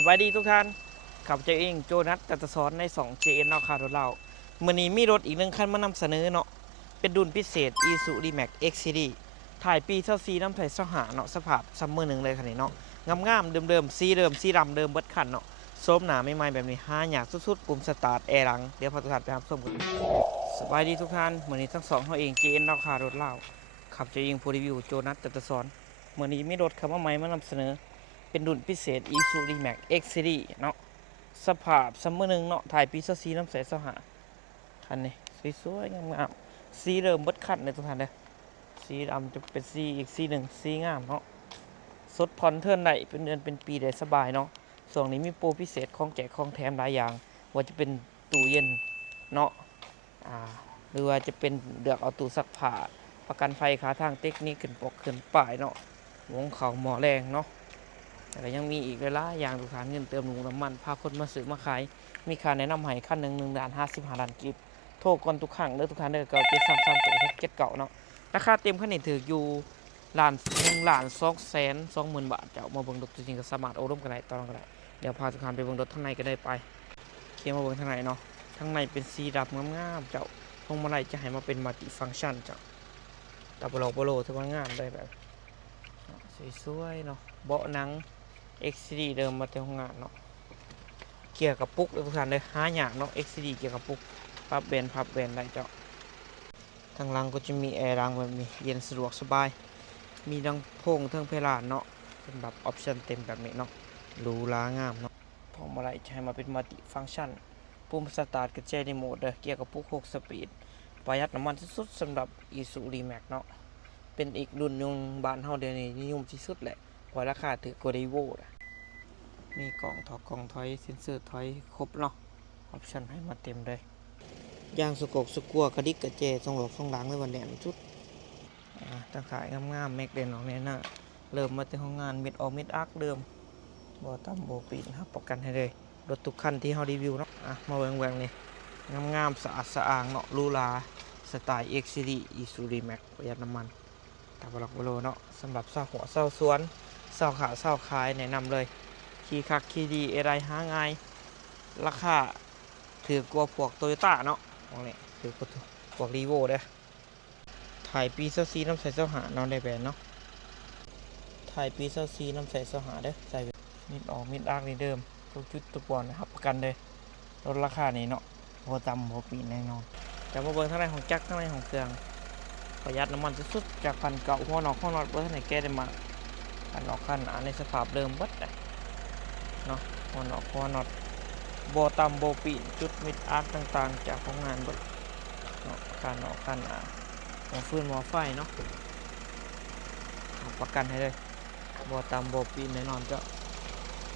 สบายดีทุกท่านขับเจเองโจนัสจัตสอนใน 2JN เนาะค่ะรถเราเมื่อนี้มีรถอีกหนึ่งคันมานำเสนอเนาะเป็นดุลพิเศษ Isuzu D-Max X Series ถ่ายปี24น้ำใสเสหาเนาะสภาพซัมเมอร์หนึ่งเลยคันนี้เนาะงามๆเดิมๆสีเดิมสีดำเดิมเบิดคันเนาะโซมหนาไม่ๆแบบนี้หาอยากสุดๆปุ่มสตาร์ทแอร์หลังเดี๋ยวพาทุกท่านไปรับชมกันสบายดีทุกท่านเมื่อนี้ทั้งสองเขาเอง JN เนาะค่ะรถเราขับเจเองผู้รีวิวโจนัสจัตสอนเมื่อนี้มีรถคำว่าไม้มานำเสนอเป็นดุลพิเศษ Isuzu D-Max X Series เนาะสภาพซัมเมอร์หนึ่งเนาะถ่ายปี24น้ำใสเสหาคันนี้สวยๆงามๆสีเริ่มเบิดคันเลยทุกท่านเลยสีดำจะเป็นสีอีกสีหนึ่งสีงามเนาะสดผ่อนเทิร์นได้เป็นเดือนเป็นปีได้สบายเนาะส่วนนี้มีโปรพิเศษของแจกของแถมหลายอย่างว่าจะเป็นตู้เย็นเนาะหรือว่าจะเป็นเดือกเอาตู้ซักผ้าประกันไฟขาทางเทคนิคขึ้นปกขึ้นป้ายเนาะวงเขาหมอแรงเนาะแต่ก็ยังมีอีกหลายอย่างทุกท่านเงินเติมหนุนน้ำมันพาคนมาซื้อมาขายมีค่าแนะนำให้ขั้น1,155,000 กิบโทรก่อนทุกครั้งเด้อทุกท่านเด้อเก่า733ตัว67เก่าเนาะราคาเต็มคันนี้ถืออยู่1,220,000 บาทเจ้ามาเบิ่งรถจริงๆก็สามารถโอ้ร่มกันได้ตอนกันได้เดี๋ยวพาทุกท่านไปเบิ่งรถข้างในก็ได้ไปเขียนมาเบิ่งข้างในเนาะข้างในเป็นสีดำงามๆเจ้าพวงมาลัยจะให้มาเป็นมัลติฟังก์ชันเจ้าดับเบิลโปโลทุกคนงามได้แบบสวยๆเนาะเบาะหนัง XCD เดิมมาเต็มห้องงานเนาะเกียร์กับปุ๊กทุกท่านเลยหาอย่างเนาะ XCD เกียร์กับปุ๊กพับเบนได้เจ้าทางหลังก็จะมีแอร์รางแบบนี้เย็นสะดวกสบายมีดังโพงเทิงเพลานเนาะเป็นแบบออปชั่นเต็มแบบนี้เนาะหรูหรางามเนาะพวงมาลัยจะให้มาเป็นมัลติฟังก์ชันปุ่มสตาร์ทกับแจรีโมทเด้อเกียร์กับปุ๊ก6 สปีดประหยัดน้ำมันสุดๆสำหรับ Isuzu D-Max เนาะเป็นอีกรุ่นยนต์บ้านเฮาเดี๋ยวนี้นิยมที่สุดแหละเพราะราคาถือกว่าดีโวมีกล่องถอดกล่องถอยเซ็นเซอร์ถอยครบเนาะออปชั่นให้มาเต็มเลยยางสกสกัวกระดิกกระเจทรงหลบทรงหลังเลยวันแหนมชุดตั้งขายงามๆแม็กเดนออกเนี่ยนะเริ่มมาจากห้องงานมิดออกมิดอาร์คเดิมบ่ตั้มโบปีนครับประกันให้เลยรถทุกคันที่เขารีวิวเนาะมาแหวงๆนี่งามๆสะอาดสะอ้างเนาะลูลาสไตล์ X Series Isuzu D-Max ประหยัดน้ำมันตาบล็อกโลเนาะสำหรับเศร้าหัวเศร้าสวนเศร้าขาเศร้าคายแนะนำเลยขี่คักขี่ดีอะไรหาง่ายราคาถือกว่าพวกโตโยต้าเนาะมองนี่ถือกว่าพวกรีโวเด้อถ่ายปี24น้ำใสเสหาเนาะได้แบรนด์เนาะถ่ายปี24น้ำใสเสหาเด้อใส่มิดออกมิดอาร์คนี่เดิมทุกจุดทุกบอลนะครับประกันเลยลดราคานี้เนาะหัวต่ำหัวปีแน่นอนแต่มาเบิ่งข้างในของจักรข้างในของเครื่องประหยัดน้ำมันสุดๆจากคันเก่าหัวน็อตเบอร์ท่านไหนแก้ได้มาคันออกคันในสภาพเดิมเบิดเลยเนาะหัวน็อตโบตำโบปีนจุดมิดอาร์คต่างๆจากของงานเบิดเนาะคันออกคันหมอฟืนหมอไฟเนาะประกันให้เลยโบตำโบปีนแน่นอนเจ้า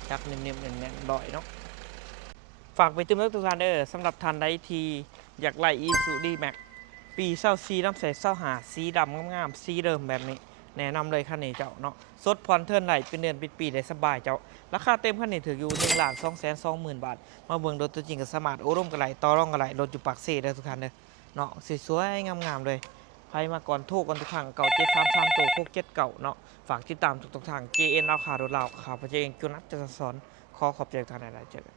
จักรนิ่มๆแน่นๆดอยเนาะฝากไปเติมทุกท่านเด้อสำหรับท่านใดที่อยากไล่ Isuzu D-Max ปี24น้ำใสหาสีดำงามๆสีเดิมแบบนี้แนะนำเลยคันนี้เจ้าเนาะสดผ่อนเทิร์นไหลเป็นเดือนเป็นปีได้สบายเจ้าราคาเต็มคันนี้ถืออยู่1,220,000 บาทมาเบิ่งรถตัวจริงกับสมาร์ทโอร่มกันไหลต่อรองกันไหลรถอยู่ปากเซ่เด้อทุกท่านเด้อเนาะสวยๆงามๆเลยใครมาก่อนโทรกันทุกครั้งเก่า733ตัว67เก่าเนาะฝากติดตามทุกทาง JN เอาข่าวรถเราข่าวพระเจ้าเองจุนัทจะสอนขอขอบใจทางไหนๆเจอกัน